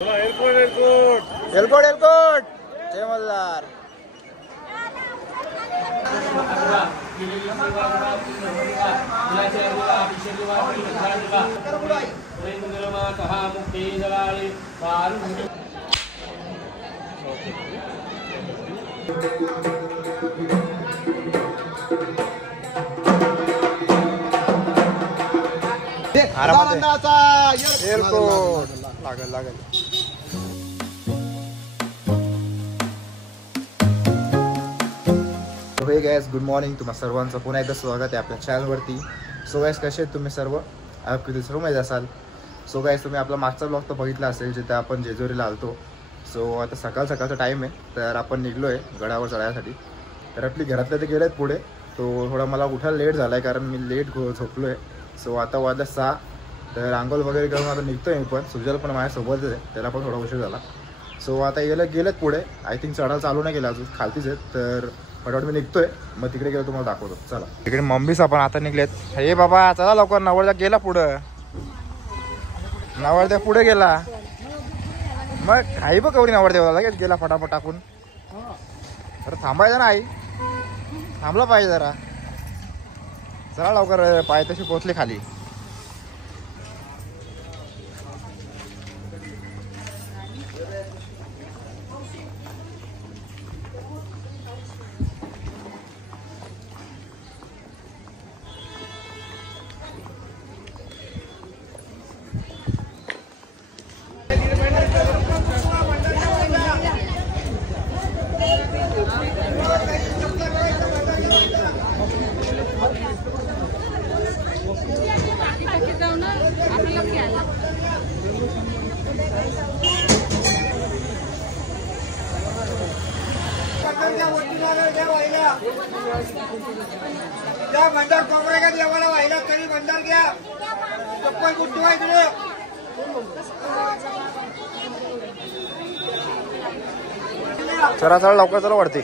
एलकोट एलकोट जय मल्हार. एलकोट लागल लागल. Hey guys good morning. तुम्हा सर्वांचं पुन्हा एकदा स्वागत आहे आपल्या चॅनलवरती. सो गाइस कसे आहेत तुम्ही सर्व? आपली सर्व माहीत असाल. सो गाइस तुम्ही आपला मागचा ब्लॉग तर बघितला असेल जिथे आपण जेजुरीला आलतो. सो आता सकाळचा टाईम आहे तर आपण निघलो आहे गडावर चढायसाठी. तर आपली घरातले ते गेलेत पुढे. तो थोडा मला उठायला लेट झाला आहे कारण मी लेट झोपलो आहे. सो आता वाजलं 6. तर आंघोळ वगैरे करून आता निघतो आहे मी पण. सुजल पण माझ्यासोबतच आहे, त्याला पण थोडा उशीर झाला. सो आता गेलेत पुढे. आय थिंक चढायला चालू नाही केलं अजून, खालतीच आहेत. तर फटाफट मी निघतोय, मग तिकडे गेलो तुम्हाला दाखवतो. चला. तिकडे मम्मीच आपण आता निघलेत. हे बाबा चला लवकर. नवरदेव गेला पुढं. नवरदेव पुढे गेला. मग आई बघ कवरी नवरदेवाला लगेच गेला फटाफट टाकून. तर थांबायचं ना आई, थांबला पाहिजे जरा. चला लवकर. पाय तशी पोचले खाली. बंदर कोपरे का देवाला व्हायला तरी बंदर घ्या. चप्पल कुठे व्हाय तुला. चला चला लवकर चला वरती.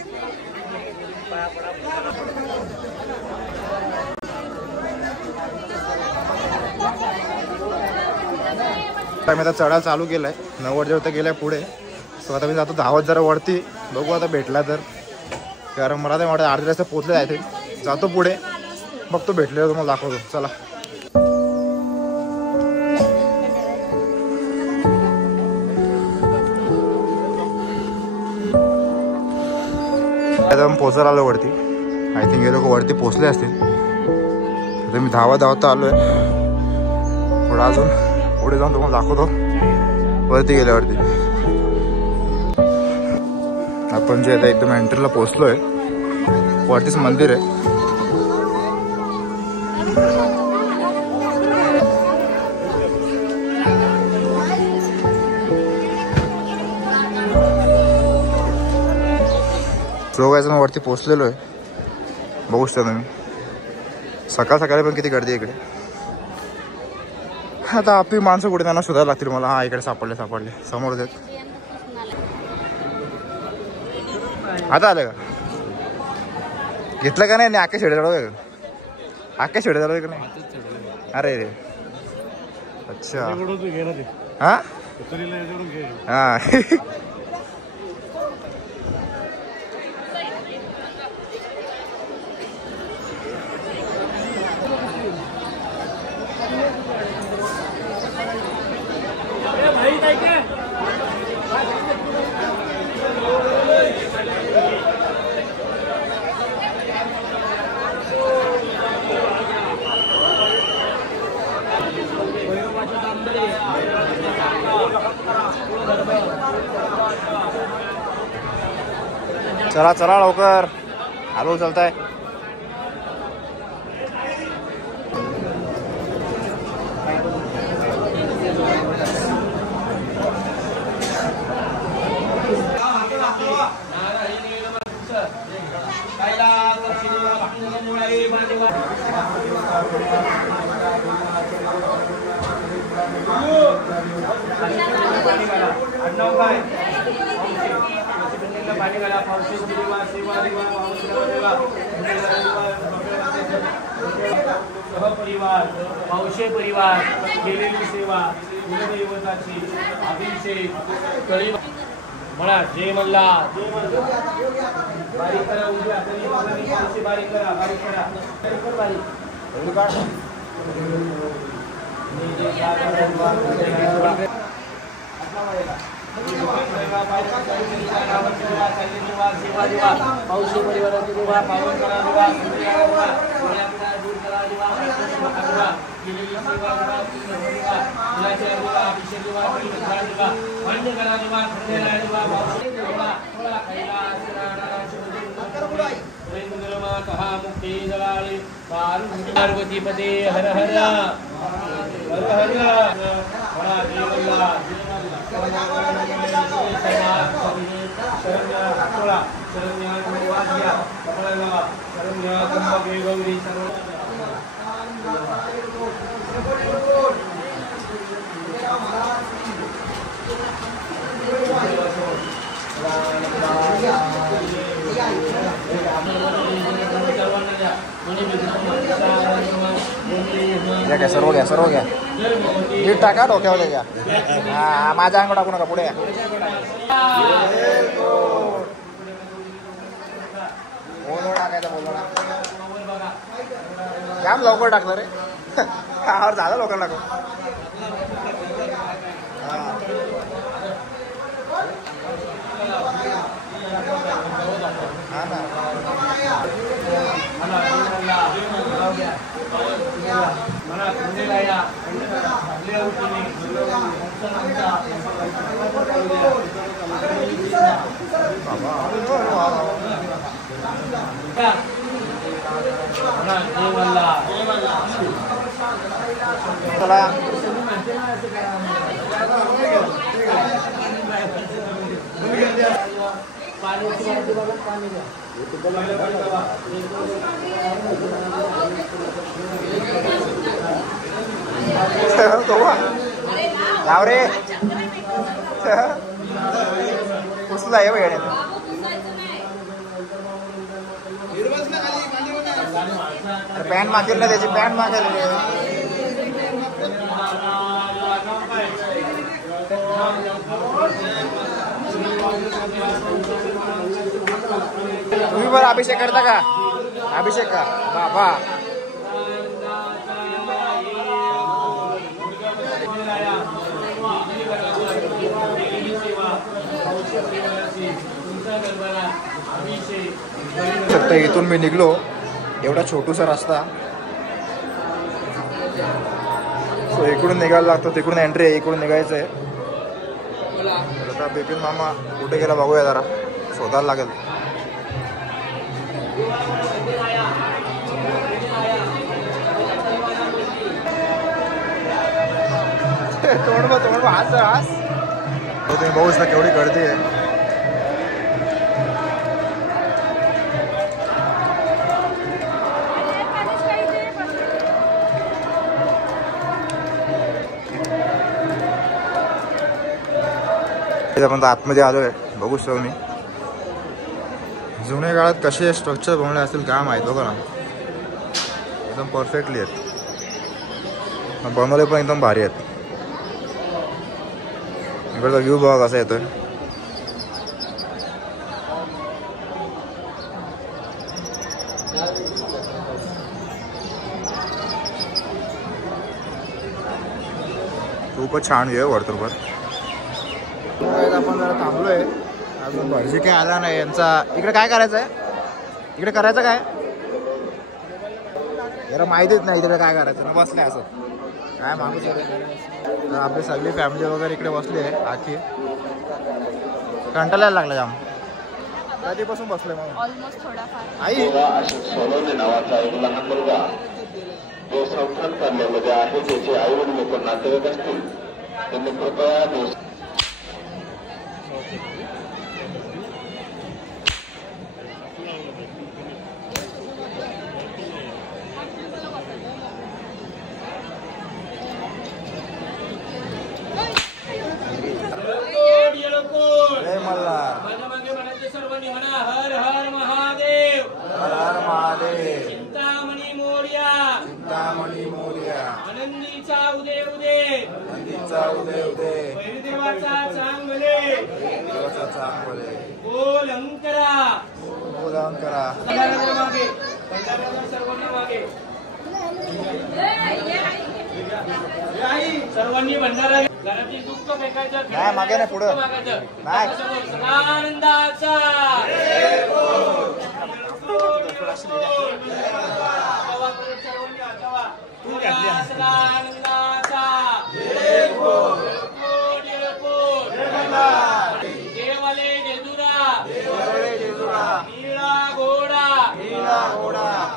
मी आता चढायला चालू केलाय. नवरदेव तर गेलाय पुढे. सो आता मी जातो धावत जरा वरती. बघू आता भेटला तर, कारण मला ते वाटतं अर्ध्या रस्त्यात पोचले आहे. जातो पुढे, बघतो भेटले तुम्हाला दाखवतो. चला. आता मी पोचायला आलो वरती. आय थिंक हे लोक वरती पोचले असतील. तर मी धावत आलोय. थोडं अजून पुढे जाऊन तुम्हाला दाखवतो वरती गेल्यावरती. आपण जे आता एकदम एंट्रीला पोचलोय. वरतीच मंदिर आहे. जोगायचं वरती पोचलेलो आहे. बघू शकता तुम्ही. सकाळी पण किती गर्दी आहे इकडे. आता आपली माणसं कुठे त्यांना शोधायला लागतील मला. हा इकडे सापडले समोर आहेत. आता आलं का? घेतलं का नाही? आख्या शेडे चढवलं का? आख्या शेडे चढवलं का नाही? अरे रे अच्छा. हा हा. चला चला लवकर. आलो चलताय. पाणी घाला पावशी सेवा सेवा देवा सहपरिवार पावशे परिवार केलेली सेवा कुलदैवताची अभिषेक कळी म्हणा जय मल्ला जय मल्ला बारीक करा उजव्या हाताने पावशी बारीक करा बारीक करा बारीक पावशी परिवाराची देवा पावन करा देवा दूर करा देवा केलेली सेवा देवा मुलाच्या देवा अभिषेक देवा देवा मान्य करा देवा खंडेला देवा पावशी देवा कैलास कहा मुक्ती दलाळी पार्वती पते हर हर हर हर हरा देवला गौरी सर्व घ्या सर्व घ्या सर्व घ्या नीट टाका डोक्यावर घ्या माझ्या अंग टाकू नका पुढे टाकायचा बोललो ना जाम लवकर टाकलं रे झालं लवकर टाकू हा ना चला लाव रे पुसला आहे वेळ पॅन्ट मागेल ना त्याची पॅन्ट मागेल तुम्ही बरं अभिषेक करता का अभिषेक का बाबा तर इथून मी निघलो एवढा छोटूसा रस्ता सो इकडून निघायला लागतो तिकडून एंट्री आहे इकडून निघायचं आहे आता बिपिन मामा कुठे गेला बघूया जरा शोधायला लागेल तोंड हास हास तुम्ही बघू शकता केवढी गर्दी आहे आपण आतमध्ये आलोय बघू शकतो मी जुन्या काळात कसे स्ट्रक्चर बनवले असतील काय माहीत बघा ना एकदम परफेक्टली आहेत बनवले पण एकदम भारी आहेत इकडचा व्ह्यू बघा कसा येतोय खूपच छान व्ह्यू आहे वरतून आपण जरा थांबलोय अजून भटजी काय आला नाही यांचा इकडे काय करायचं आहे इकडे करायचं काय जरा माहितीच नाही इकडे काय करायचं ना बसले असं काय मागू तर आपली सगळी फॅमिली वगैरे इकडे बसली आहे आखी कंटाळायला लागला जाम कधीपासून बसलोय मग आई सोनवणे नावाचा एक लहान मुलगा जो संस्थान करण्यामध्ये आहे त्याचे आई वडील कोण नातेवाईक असतील त्यांनी कृपया ओलंकरा ओलंकरा मागे सर्वांनी मागे सर्वांनी भंडारा घरातील दुःख फेकायचं नाही मागे नाही पुढं नाही आनंदाचा देवाले जेजुरा नीळा घोडा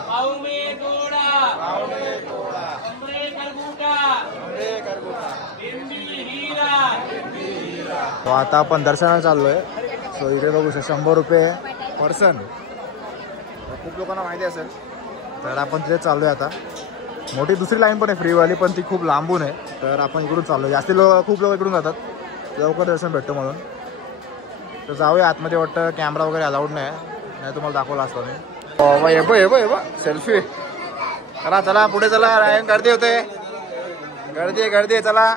पाऊमे घोडा अमरेकर गुटा बिंबी हिरा. तो आता आपण दर्शनाला चाललोय. सो इकडे बघू शकतो 100 रुपये पर्सन. खूप लोकांना माहिती असेल तर आपण तिथे चाललोय आता. मोठी दुसरी लाईन पण आहे फ्रीवाली पण ती खूप लांबून आहे तर आपण इकडून चाललोय. जास्ती खूप लोक इकडून जातात लवकर दर्शन भेटतं म्हणून. तर जाऊया आतमध्ये. वाटतं कॅमेरा वगैरे अलाउड नाही तुम्हाला दाखवला असतो मी. ये बा सेल्फी चला चला पुढे चला. गर्दी होते गर्दी आहे चला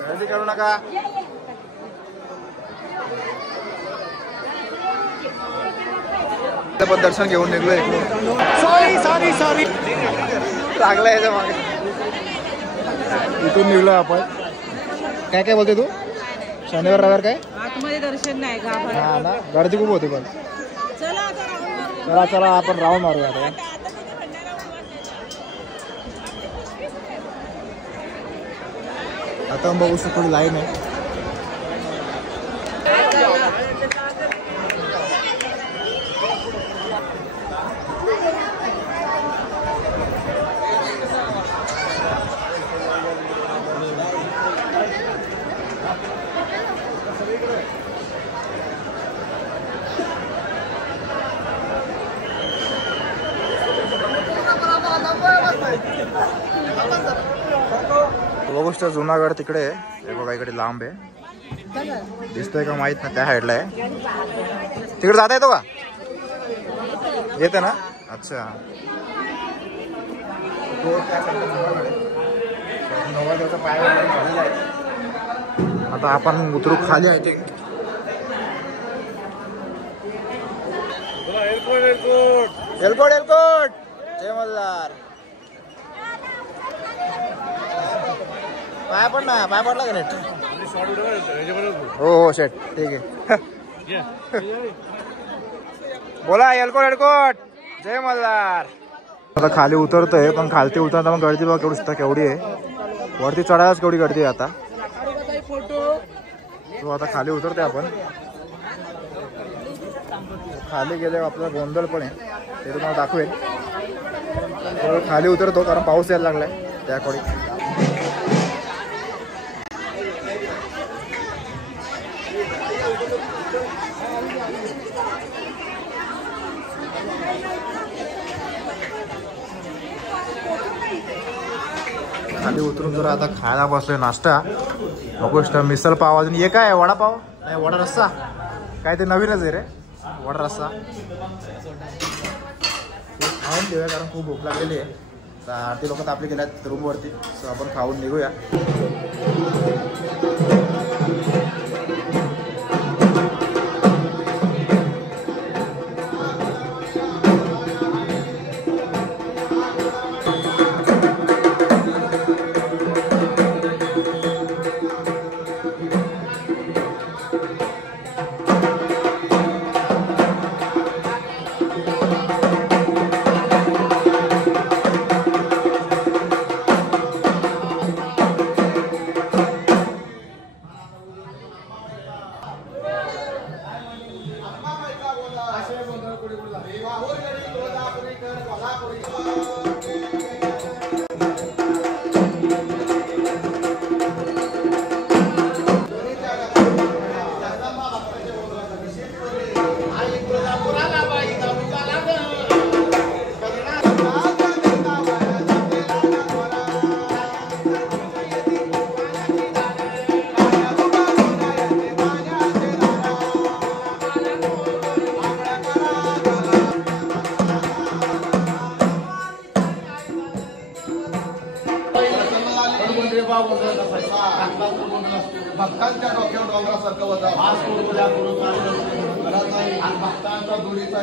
गर्दी करू नका. पण दर्शन घेऊन निघलोय. सॉरी लागलं याच्या मागे. इथून निघलो आपण. काय बोलते तू शनिवार रविवार काय आतमध्ये दर्शन नाही का? हा ना गर्दी खूप होती पण. चला आपण राऊंड मारूया आता. आता बघू शकतो लाईन आहे. बघू जुनागड तिकडे आहे बघा. इकडे लांब आहे दिसतोय का माहित नाही. त्या साईडला आहे. तिकडे जाता येतो का? येते ना. अच्छा आता आपण उतरू खाली. आय थिंक एलकोट जय मल्हार. पाय पडला का नेट? हो शेट ठीक आहे. बोला एलकोट जय मल्हार. आता खाली उतरतोय पण खालती उतरता पण गर्दी बघा केवढी आहे. वरती चढायलाच केवढी गर्दी आहे आता. तो आता खाली उतरतोय आपण. खाली गेल्यावर आपल्याला गोंधळ पण आहे ते तुम्हाला दाखवेल. खाली उतरतो कारण पाऊस यायला लागलाय त्याकडे. खाली उतरून जरा आता खायला बसलोय. नाश्ता बघू मिसल पाव. अजून हे काय वडापाव नाही वडा रस्सा काय ते नवीनच आहे रे. वडा रस्सा खाऊन देऊया कारण खूप भूक लागलेली आहे. तर आरती लोक आपले गेल्यात रूमवरती. सो आपण खाऊन निघूया. भक्तांच्या डोक्यावर डोंगरासारखं होता हात सोडून द्या, पुढं चालू द्या. आणि भक्तांचा दोरीचा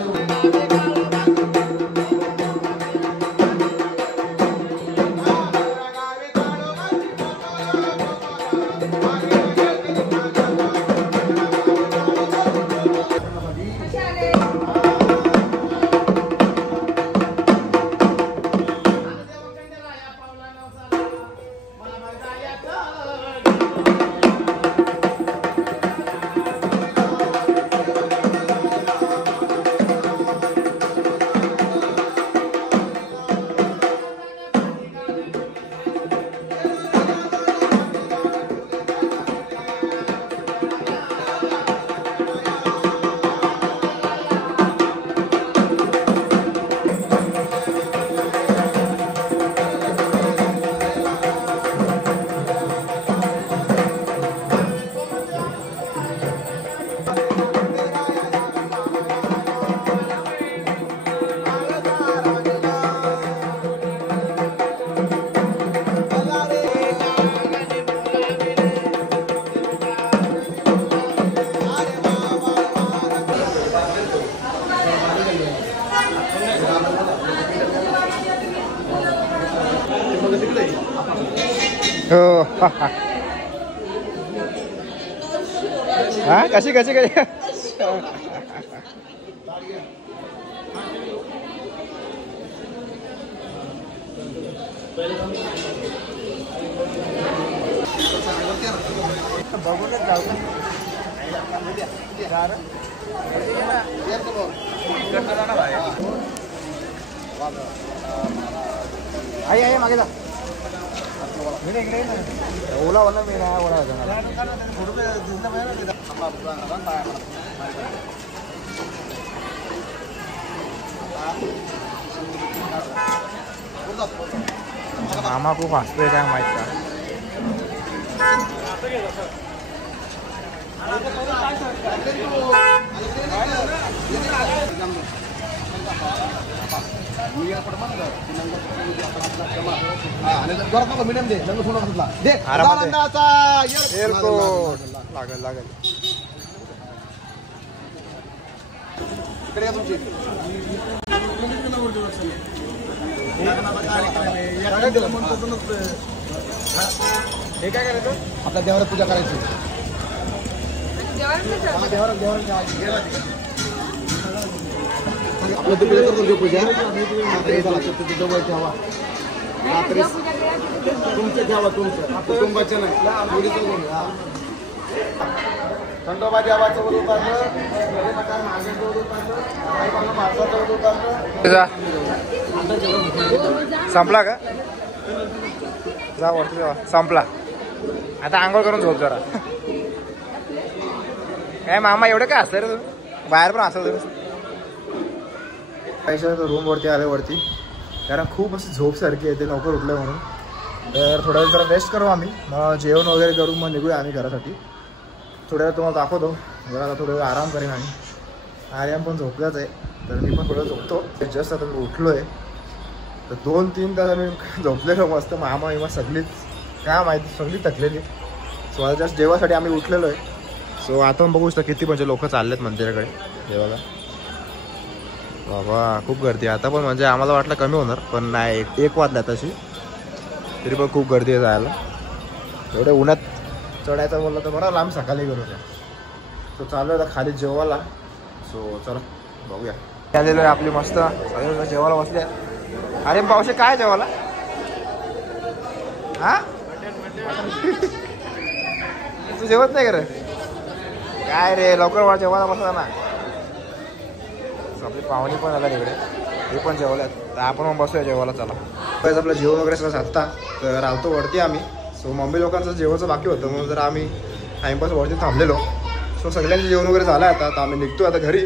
हो हा कशी कशी कशी बघूनच जाऊ आई आई मागे जा ओला वाला मी नाही ओला मामा खूप हसतोय काय माहित का मीडियम दे दे एअरपोर्ट लागेल लागेल इकडे या तुमची हे काय करायचं आपल्या देवाला पूजा करायची आपलं ते पूजा करतो पूजा जवळ ठेवा रात्री तुमचं ठेवा तुमचं कुटुंबाचं नाही खंडोबा देवाचं वरून उतारलं संपला का जा वरती जा संपला आता आंघोळ करून झोप जरा काय मामा एवढं काय असतं रे तू बाहेर पण असं पैशा रूम वरती आले वरती कारण खूप अशी झोप सारखी येते लवकर उठलं म्हणून तर थोड्या वेळ जरा रेस्ट करू आम्ही मग जेवण वगैरे करून मग निघूया आम्ही घरासाठी थोड्या वेळ तुम्हाला दाखवतो जरा आता थोडा वेळ आराम करेन आणि आर्यन पण झोपलाच आहे तर मी पण थोडं झोपतो जस्ट आता मी उठलो आहे तर 2-3 तास मी झोपलेलो मस्त मामा विमा सगळीच काय माहिती सगळी थकलेली सो आता जस्ट जेवासाठी आम्ही उठलेलो आहे सो आता पण बघू शकता किती म्हणजे लोक चाललेत मंदिराकडे जेवायला बाबा खूप गर्दी आता पण म्हणजे आम्हाला वाटलं कमी होणार पण नाही 1 वाजला तशी तरी पण खूप गर्दी आहे जायला एवढ्या उन्हात चढायचं बोललं तर बरं लांब सकाळी गेलो होत्या सो चालू आहे खाली जेवायला सो चला बघूया आलेलो आहे आपली मस्त जेवायला बसले अरे पावशे काय जेवायला हा तू जेवत नाही का रे काय रे लवकर मला जेवायला बसला ना आपली पाहुणी पण आला तिकडे हे पण जेवल्यात तर आपण मग बसूया जेवायला चला पहिलं आपलं जेवण वगैरे सगळं साधता तर आलतो वरती आम्ही सो मम्मी लोकांचं जेवणाचं बाकी होतं म्हणून जर आम्ही टाईमपास वरती थांबलेलो सो सगळ्यांचं जेवण वगैरे झालं आता तर आम्ही निघतो आता घरी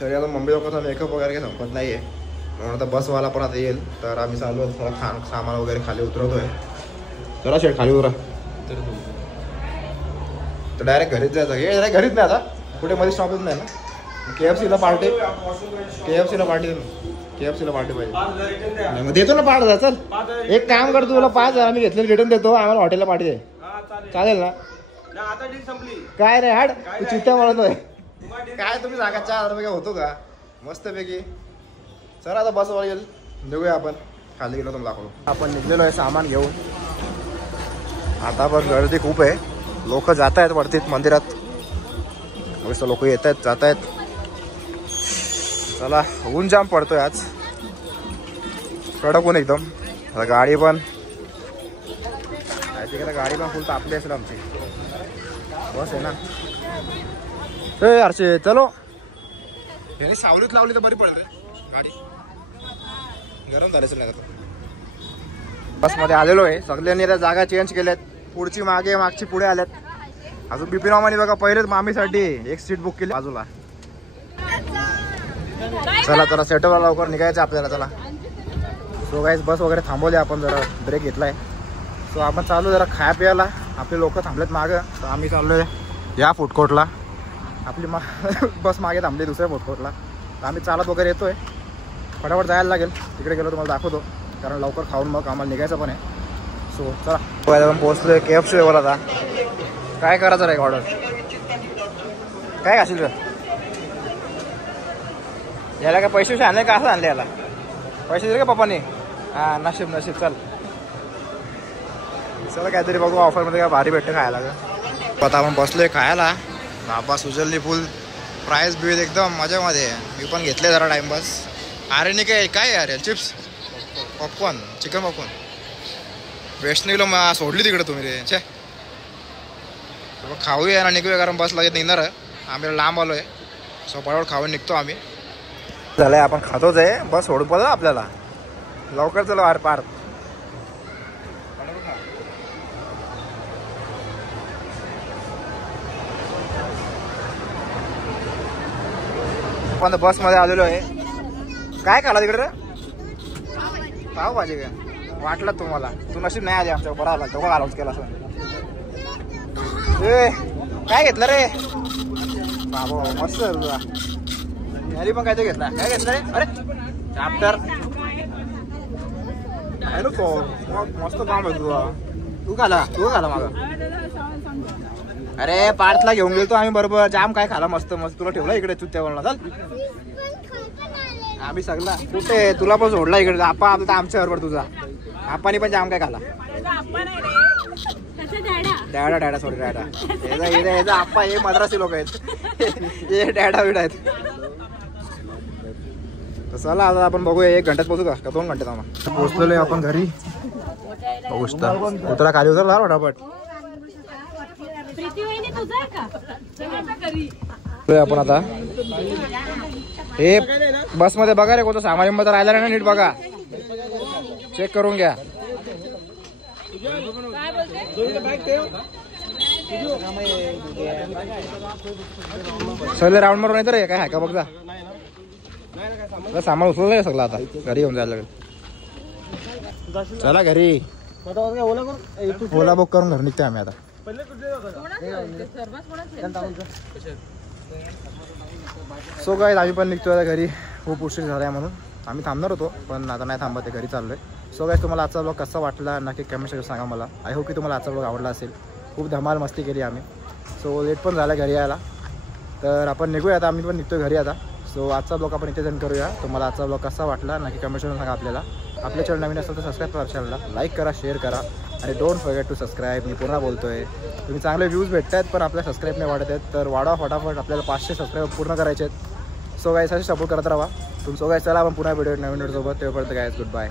तरी आता मम्मी लोकांचा मेकअप वगैरे काही संपत नाही आहे म्हणून आता बसवाला पण आता येईल तर आम्ही चालू आहे थोडा सामान वगैरे खाली उतरवतोय जरा शेट खाली उतरा तर डायरेक्ट घरीच जायचं हे डायरेक्ट घरीच नाही आता कुठे मध्ये स्टॉपच नाही ना KFCला पार्टी KFCला पार्टी पाहिजे नाही मग देतो ना 5,000 चल एक काम करतो तुला 5,000 आम्ही घेतलेलं रिटर्न देतो आम्हाला हॉटेलला पार्टी दे चालेल ना आता डील संपली. काय रे हाड तू चित्त्या म्हणतोय काय तुम्ही सांगा 4,000 रुपये होतो का मस्त पैकी. चला आता बसवर गेल निघूया आपण खाली गेलो तुम्हाला दाखवतो. आपण निघलेलो आहे सामान घेऊन. आता पण गर्दी खूप आहे लोक जात आहेत वरती मंदिरात मस्त लोक येत आहेत जात आहेत. चला ऊन जाम पडतोय आज कडक ऊन एकदम. आता गाडी पण गाडी पण फुल तापली असेल आमची बस आहे ना. ए हर्षे चलो याने सावलीत लावली तर बरी पडेल रे गाडी गरम झाली असेल. बस मध्ये आलेलो आहे सगळ्यांनी आता जागा चेंज केल्यात. पुढची मागे मागची पुढे आल्यात. अजून बिपिन मामाने बघा पहिलेच मामीसाठी एक सीट बुक केली बाजूला. चला चला सेटवर लवकर निघायचं आपल्याला. चला सो गाईज बस वगैरे थांबवली आपण जरा ब्रेक घेतलाय. सो आपण चालू जरा खाया प्यायला. आपले लोक थांबलेत मागं तर आम्ही चाललोय या फूड कोर्टला. आपली बस मागे थांबली दुसऱ्या फूड कोर्टला तर आम्ही चालत वगैरे येतोय. फटाफट जायला लागेल तिकडे गेलो तुम्हाला दाखवतो कारण लवकर खाऊन मग आम्हाला निघायचं पण आहे. सो चला आपण पोहोचलोय KFC वर. आता काय करायचं रे ऑर्डर काय घाशील रे याला काय पैसे आणले का असं आणले याला पैसे दिले का पप्पाने. हा नशीब नशीब. चल चला काहीतरी बघू ऑफरमध्ये काय भारी भेटतं खायला का. आता आपण बसलोय खायला. बाबा सुजलनी फुल प्राईस बिल एकदम मजामध्ये. मी पण घेतले जरा टाइमपास. अरे नाही काय काय अरे चिप्स पॉपकॉर्न चिकन पॉपकॉर्न वेस्टनीला मग सोडली तिकडे तुम्ही रे छे. खाऊया ना निघूया कारण बस लगेच निघणार आम्ही लांब आलो आहे. सो पटापट खाऊन निघतो आम्ही. झालं आपण खातोच आहे बस सोडून पडलं आपल्याला लवकर. चला आर पार आपण बस मध्ये आलेलो आहे. काय खाला तिकडे पावभाजी काय वाटलं तुम्हाला. तू नशीब नाही आली आमच्या बरं आला तेव्हा अलाउन्स केला असं. ए काय घेतलं रे बाबा मस्त तुला यारी पण काय ते घेतला काय घेतलं रे. अरे चाप्टर आहे ना तो मस्त काम आहे तुझा. तू खाला माग. अरे पार्थला घेऊन गेलो आम्ही बरोबर जाम काय खाला मस्त मस्त. तुला ठेवला इकडे चुत्त्या बोलला चल आम्ही सगळा कुठे तुला पण सोडला इकडे. आपा आता आमच्या बरोबर तुझा आपाने पण जाम काय खाला. डॅडा डॅडा सॉरी डॅडा याचा आप्पा हे मद्रासी लोक आहेत हे डॅडा बिडा आहेत. चला आता आपण बघूया 1 घंट्यात पोहोचू का 2 घंट्यात. आम्हाला पोहोचलेलो आहे आपण घरी. उतरा खाली उतरला फटाफट. आपण आता हे बस मध्ये बघा रे कोणतं सामान मध्ये राहिला ना नीट बघा चेक करून घ्या. सगळे राऊंड मारून येतं रे काय आहे का बघ जा. सामान उचललंय सगळं आता घरी येऊन जायला लागेल. चला घरी ओला बुक करून घर निघतोय आम्ही आता. सो गाईज आम्ही पण निघतोय आता घरी. खूप उशीर झाला आहे म्हणून आम्ही थांबणार होतो पण आता नाही थांबत घरी चाललोय. सो गाईज तुम्हाला आजचा ब्लॉग कसा वाटला नक्की कमेंट सेक्शन सांगा मला. आय होप की तुम्हाला आजचा ब्लॉग आवडला असेल. खूप धमाल मस्ती केली आम्ही. सो लेट पण झाला घरी यायला तर आपण निघूया आता. आम्ही पण निघतोय घरी आता. सो आजचा ब्लॉग आपण इथे सेंड करूया. तुम्हाला आजचा ब्लॉग कसा वाटला नक्की कमेंट सेक्शन सांगा आपल्याला. आपल्या चॅनल नवीन असेल तर सबस्क्राईब करा चॅनलला. लाईक करा शेअर करा आणि डोंट फॉरगेट टू सबस्क्राईब. मी पुन्हा बोलतोय तुम्ही चांगले व्ह्यूज भेटत आहेत पण आपल्या सबस्क्राईब नाही वाढत आहेत तर वाढवा फटाफट. आपल्याला 500 सबस्क्राईब पूर्ण करायचे आहेत. सो गाईज असे सपोर्ट करत राहा तुम्ही. सो गाईज चला आपण पुन्हा व्हिडिओ नवीन व्हिडिओसोबत. तेव्हापर्यंत गाईज गुड बाय.